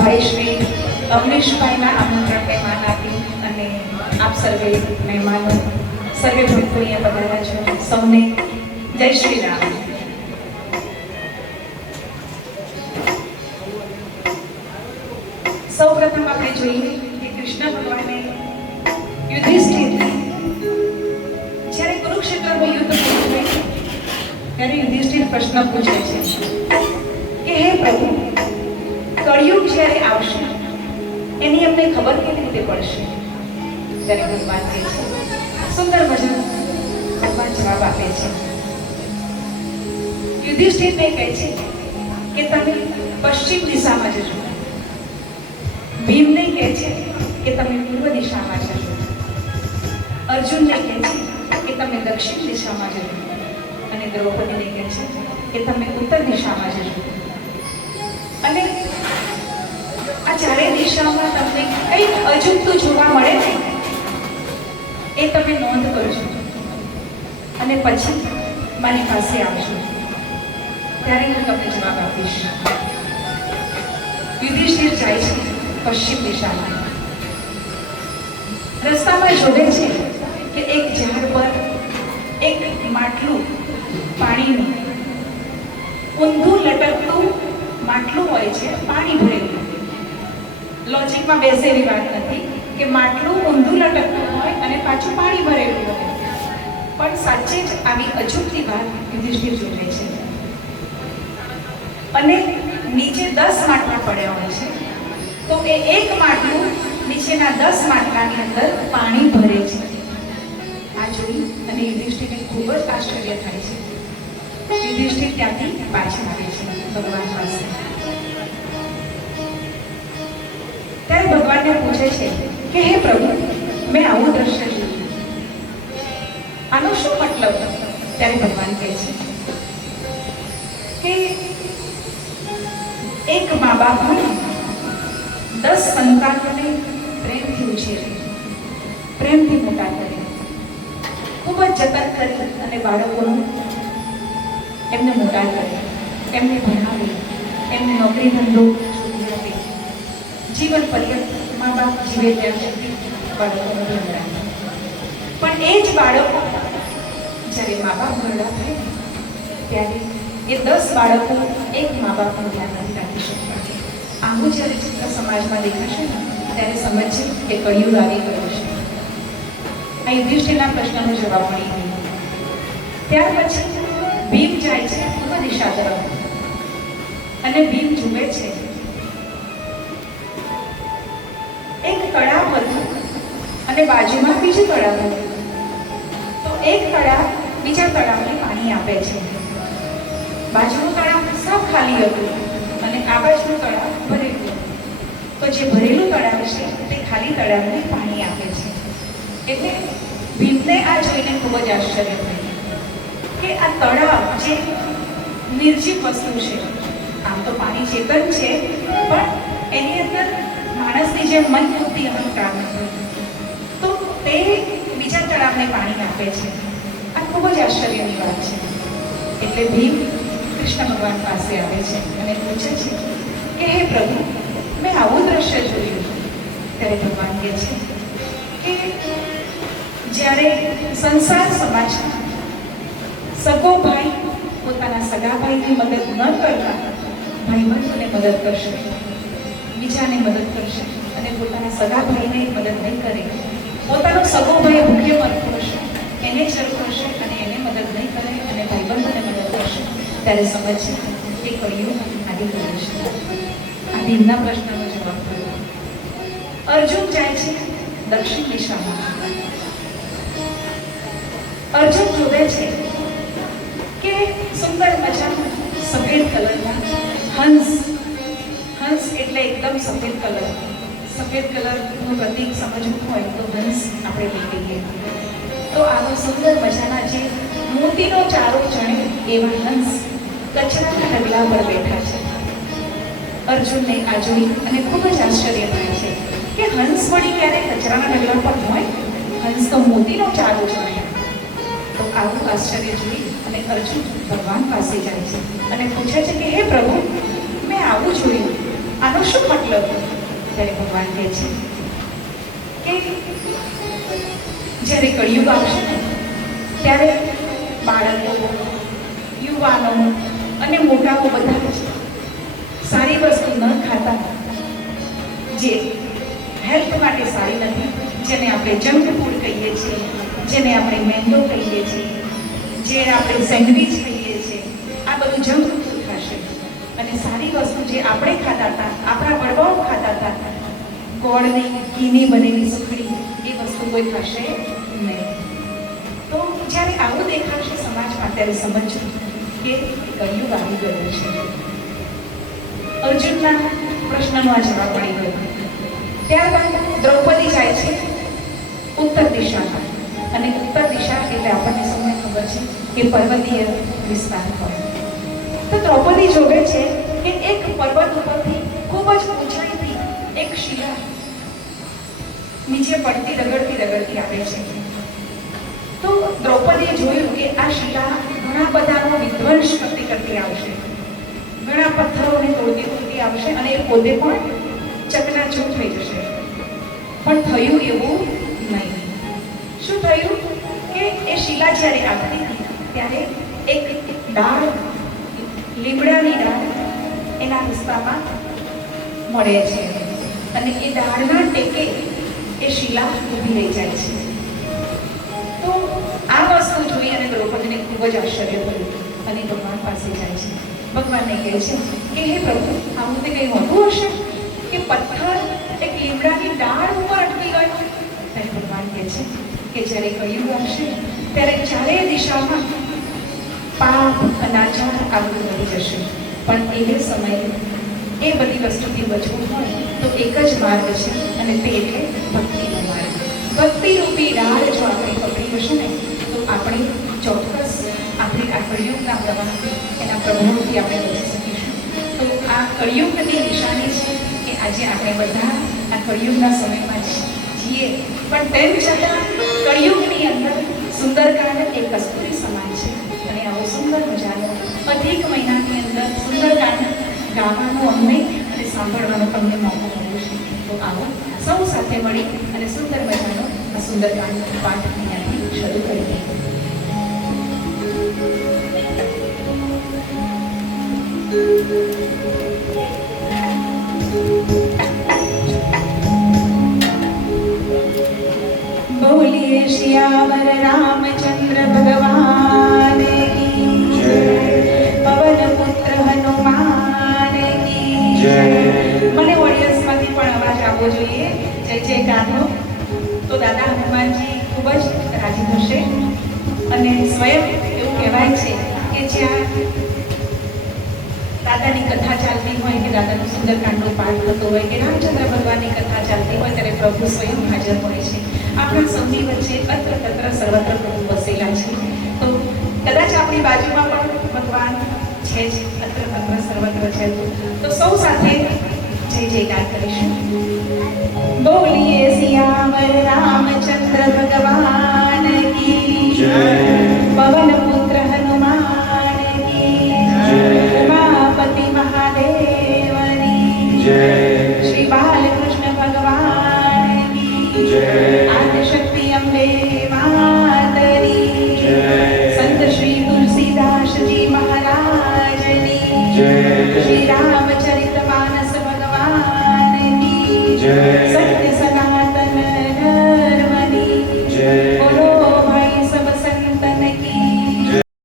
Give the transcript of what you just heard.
ભાઈ શ્રી અવનીશભાઈના આમંત્રણને માન આપી અને આપ સર્વે મહેમાનો સર્વે ભક્તો અહીંયા પધાર્યા છે. સૌને જય શ્રી રામ. સૌ પ્રથમ આપણે જોઈએ કે કૃષ્ણ ભગવાને યુધિષ્ઠિરને જ્યારે કુરુક્ષેત્રનું યુદ્ધ પૂરું થાય ત્યારે યુધિષ્ઠિર પ્રશ્ન પૂછે છે કે હે પ્રભુ, કળિયુગ જ્યારે આવશે એની અમને ખબર કેવી રીતે પડશે? ત્યારે ભગવાન કહે છે, સુંદર મજાનો ભગવાન જવાબ આપે છે. યુધિષ્ઠિરને કહે છે કે તમે પશ્ચિમ દિશામાં જજો. ભીમને કહે છે કે તમે પૂર્વ દિશામાં જજો. અર્જુનને કહે છે કે તમે દક્ષિણ દિશામાં જજો અને દ્રૌપદીને કહે છે કે તમે ઉત્તર દિશામાં જજો. અને આ ચારે દિશામાં તમને કંઈક અજુગતું જોવા મળે ને એ તમે નોંધ કરજો અને પછી મારી પાસે આવજો, ત્યારે હું તમને જવાબ આપીશ. યુધિષ્ઠિર જાય છે પશ્ચિમ દિશામાં. રસ્તામાં જોડે છે કે એક ઝાડ પર એક માટલું પાણીનું ઊંધું લટકતું માટલું હોય છે, પાણી ભરેલું. લોજિકમાં બેસે એવી વાત નથી કે માટલું ઊંધું લટકતું હોય અને પાછું પાણી ભરેલું હોય, પણ સાચે જ આવી અજુગતી વાત યુધિષ્ઠિર જોડે છે. અને નીચે 10 માટલા પડ્યા હોય છે, તો એ એક માટલું નીચેના 10 માટલાની અંદર પાણી ભરે છે. આ જોઈ અને યુધિષ્ઠિરને ખૂબ જ આશ્ચર્ય થાય છે. યુધિષ્ઠિર ત્યાંથી પાછળ આવે છે ભગવાન પાસે. ત્યારે ભગવાનને પૂછે છે કે હે પ્રભુ, મેં આવું દ્રશ્ય જોયું, આનો શું મતલબ? ત્યારે ભગવાન કહે છે કે એક મા બાપ 10 સંતાનોને પ્રેમથી ઉછેરે, પ્રેમથી મોટા કરે, ખૂબ જ જતન કરી અને બાળકોનું એમને મોટા કરે, એમને ભણાવે, એમને નોકરી ધંધો શોધી આપે, જીવન પર્યંત મા બાપ જીવે ત્યાં સુધી બાળકોનું ધ્યાન રાખે. પણ એ જ બાળકો જ્યારે મા બાપ ઘરડા થાય ત્યારે એ 10 બાળકો એક મા બાપનું ધ્યાન નથી રાખી શકતા. આવું જ્યારે ચિત્ર સમાજમાં દેખાશે ને ત્યારે સમજશે કે કળિયુગ આવી ગયો છે. આ યુધિષ્ઠિરના પ્રશ્નનો જવાબ મળી ગયો. ત્યાર પછી ભીમ જાય છે પૂર્વ દિશા તરફ અને ભીમ જુએ છે એક તળાવ હતું અને બાજુમાં બીજું તળાવ હતું. તો એક તળાવ બીજા તળાવને પાણી આપે છે. બાજુનું તળાવ સાવ ખાલી હતું અને આ બાજુનું તળાવ ભરેલું. તો જે ભરેલું તળાવ છે તે ખાલી તળાવને પાણી આપે છે. એટલે ભીમને આ જોઈને ખૂબ જ આશ્ચર્ય થયું કે આ તળાવ જે નિર્જીવ વસ્તુ છે, આમ તો પાણી ચેતન છે, પણ એની અંદર માણસની જે મન બુદ્ધિ અહંકાર નથી, તો તે બીજા તળાવને પાણી આપે છે. આ ખૂબ જ આશ્ચર્યની વાત છે. એટલે ભીમ કૃષ્ણ ભગવાન પાસે આવે છે અને પૂછે છે કે હે પ્રભુ, મેં આવું દ્રશ્ય જોયું. ત્યારે ભગવાન કહે છે કે જ્યારે સંસાર સમાજમાં સગો ભાઈ પોતાના સગા ભાઈની મદદ ન કરતા ભાઈબંધોને મદદ કરશે, બીજાને મદદ કરશે અને પોતાના સગા ભાઈને મદદ નહીં કરે, પોતાનો સગો ભાઈ ભૂખે મરતો હશે એને જ કરશે અને એને મદદ નહીં કરે અને ભાઈબંધોને મદદ કરશે, ત્યારે સમજશે કે કળિયુગ આવી ગયો છે. આ ભીમના પ્રશ્નનો જવાબ થયો. અર્જુન જાય છે દક્ષિણ દિશામાં. અર્જુન જોવે છે કે સુંદર મજાના સફેદ કલરના હંસ. હંસ એટલે એકદમ સફેદ કલર. સફેદ કલરનું પ્રતીક સમજવું હોય તો હંસ આપણે લઈ લઈએ. તો આવા સુંદર મજાના જે મોતીનો ચારો ચણે એવા હંસ કચરાના ઢગલા પર બેઠા છે. અર્જુનને આ જોઈ અને ખૂબ જ આશ્ચર્ય થાય છે કે હંસ વળી ક્યારે કચરાના ઢગલા પર હોય? હંસ તો મોતીનો ચારો ચણે. તો આવું આશ્ચર્ય જોઈ અને અર્જુન ભગવાન પાસે જાય છે અને પૂછે છે કે હે પ્રભુ, મેં આવું જોયું, આનો આનો શું મતલબ? ત્યારે ભગવાન કહે છે કે જ્યારે કળિયુગ આવશે ને ત્યારે બાળકો, યુવાનો અને મોટાઓ બધા જ સારી વસ્તુ ન ખાતા, જે હેલ્થ માટે સારી નથી, જેને આપણે જંક ફૂડ કહીએ છીએ, જેને આપણે મેંગો કહીએ છીએ, જે આપણે સેન્ડવિચ કહીએ છીએ, આ બધું જંક ફૂડ થશે. અને સારી વસ્તુ જે આપણે ખાતા હતા, આપણા વડવાઓ ખાતા હતા, ગોળની ઘીની બનેલી સુખડી, એ વસ્તુ કોઈ ખાશે નહીં. તો જ્યારે આવું દેખાશે સમાજમાં ત્યારે સમજવું કે કળિયુગ આવી ગયો છે. અર્જુનના પ્રશ્નનો આ જવાબ મળી ગયો. ત્યારબાદ દ્રૌપદી જાય છે ઉત્તર દિશામાં, અને ઉત્તર દિશા એટલે આપણને સૌને ખબર છે કે પર્વતીય વિસ્તાર હોય. તો દ્રૌપદી જોવે છે કે એક પર્વત ઉપરથી ખૂબ જ ઊંચાઈથી એક શિલા નીચે પડતી રગડતી આવે છે. તો દ્રૌપદીએ જોયું કે આ શિલા ઘણા બધાનો વિધ્વંસ કરતી આવશે, ઘણા પથ્થરોને તોડતી આવશે અને એ પોતે પણ ચકનાચૂર થઈ જશે. પણ થયું એવું નહીં. શું થયું કે એ શિલા જ્યારે આવતી હતી ત્યારે એક ડાળ, લીમડાની ડાળ એના રસ્તામાં મળે છે, અને એ ડાળના ટેકે એ શિલા ઊભી રહી જાય છે. તો આ વસ્તુ જોઈ અને દ્રૌપદીને ખૂબ જ આશ્ચર્ય થયું અને ભગવાન પાસે જાય છે. ભગવાનને કહે છે કે હે પ્રભુ, આવું તે કંઈ હોતું હશે કે પથ્થર એક લીમડાની ડાળ ઉપર અટકી ગયો? ત્યારે ભગવાન કહે છે કે જ્યારે કળિયુગ આવશે ત્યારે ચારેય દિશામાં પાપ, અનાચાર આ બધું વધી જશે. પણ એ સમયે એ બધી વસ્તુથી બચવું હોય તો એક જ માર્ગ છે, અને તે એટલે ભક્તિનો માર્ગ. ભક્તિરૂપી ડાળ જો આપણે પકડી હશે ને તો આપણે ચોક્કસ આપણી આ કળિયુગના પ્રવાહ, એના પ્રભાવથી આપણે બચી શકીશું. તો આ કળિયુગની નિશાની છે કે આજે આપણે બધા આ કળિયુગના સમયમાં છીએ, પણ તેમ છતાં કળિયુગની અંદર સુંદરકાંડ એ કસ્તુરી સમાન છે. અને આવો સુંદર મજાનો અધિક મહિનાની અંદર સુંદરકાંડ ગાવાનો અમને અને સાંભળવાનો અમને મોકો મળ્યો છે. તો આવો સૌ સાથે મળી અને સુંદર મજાનો આ સુંદરકાંડ પાઠ અહીંયાથી શરૂ કરી દઈએ. बोलिए श्यावर रामचंद्र भगवान की जय, पवन पुत्र हनुमान की जय. મને ઓડિયન્સમાંથી પણ અવાજ આવવો જોઈએ જય જયકારનો. તો દાદા હનુમાનજી ખૂબ જ રાજી થશે. અને સ્વયં એવું કહેવાય છે કે જ્યાં દાદાની કથા ચાલતી હોય કે દાદાનું સુંદરકાંડનો પાઠ થતો હોય કે રામચંદ્ર ભગવાનની કથા ચાલતી હોય ત્યારે પ્રભુ સ્વયં હાજર હોય છે. આપણા સૌની વચ્ચે અત્ર તત્ર સર્વત્ર પ્રભુ વસેલા છે. તો કદાચ આપણી બાજુમાં પણ ભગવાન છે જ, અત્ર તત્ર સર્વત્ર છે. તો સૌ સાથે જય જયકાર કરીશું. બોલીએ સિયાવર રામચંદ્ર ભગવાન કી જય.